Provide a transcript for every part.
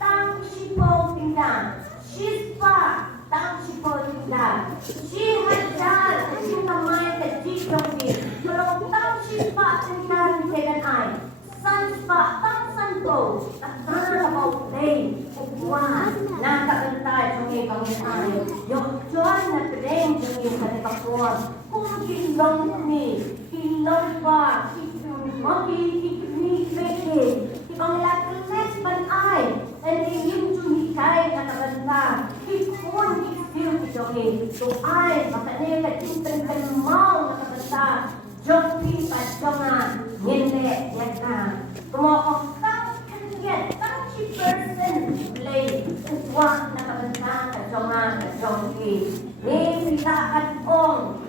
tang sipo tinggal. Shispa tang sipo tinggal. Si hajar si tamai ke jikong ni. Kalau tang shispa tinggal dengan ai. Sanspa tang sanpo. Takkan mau Blei. Wah, nak bentai sungai kami ai. Yok jual nak reng sungai kami kapuan. Kung kilong ni, kilong pa, maki ni peke. Kung lakles ban ai, and yung tumikai na kabanta. Kikun kikil kitongi. So ai, makanya kacintan kan mau na kabanta. Jompi pa jonga, ngende yaka. Kumokok tang kanyet, tang si person Blei. Uwak na kabanta ka jonga ka jompi. Ni kita at kung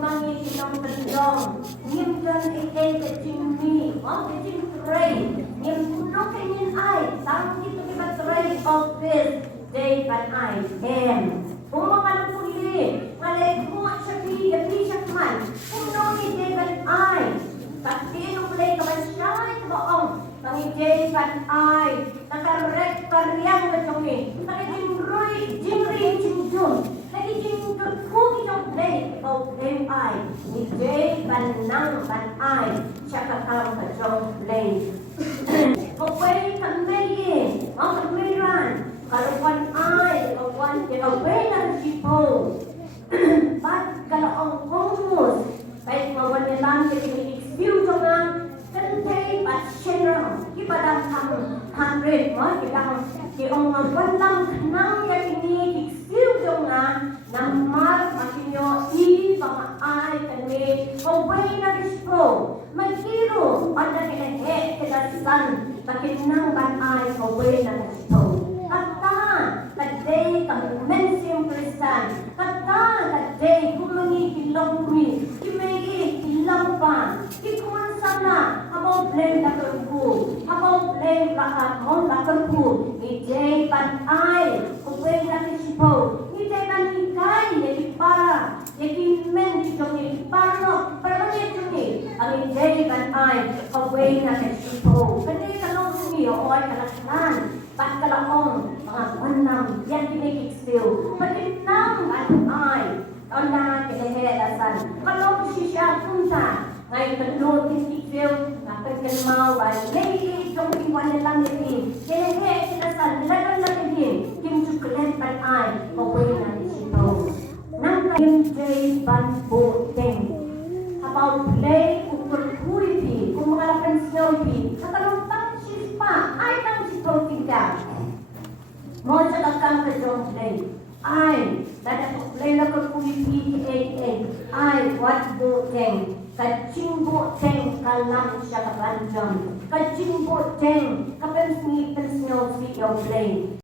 mangi sinong tendong, ngim jan ikay ke jingmi, ke jing tray, ngim puno kanyin ay, tang ito kiba tray of this day pan ay, kung makalupuli, malay kuha siya gabi siya man, puno ni day pan ay, pagtino Blei kaman siya ay kabaong, tangi day pan ay, nakarek karyang kacungi, tangi jingri jingjun, lagi Kyrkhu kitong Blei o Blei ai ni Blei banang ban ai siya kakao ka jong Blei kaway kamayin o kamiran kaluan ai kawan kaway ng sipo ba't kalaong kongus kahit mawan nilang kinikiksiw jongan kantay at shenram kipadang 100 mo kibang kiong mawalang kanang kinikiksiw jongan namar makinyo i mga ay kami kaway na rispo magkiro ada kinahe kidasan makinang ban ay kaway na rispo kata kaday kami mensyong kristan kata kaday kumangi kilong kumi kimay kilong pa kikuman sana habang Blei na Kyrkhu habang Blei baka mo na Kyrkhu ni Jay ban ay kaway na rispo jadi men joni parno permane joni ang Blei ban ai kaway na kasipo kani kalong sumi o ay kalaklan pat kalaong mga wanam yan kinikiksiw patinang ban ai onda kinahelasan kalong siya punta ngay kalong kinikiksiw nakan mau ay Blei jong iwan lang ni kinahelasan lagan lang din kim chuklet ban ai kaway na kasipo nang Blei ban boteng habang Blei Kyrkhu iti kung mga pensyon iti katalong tang sispa ay tang sispa tingka mo sa kakang ka jong Blei ay dada ko Blei na Kyrkhu iti ay wat boteng kaching boteng kalang siya kabanjong kaching boteng kapensyon si Blei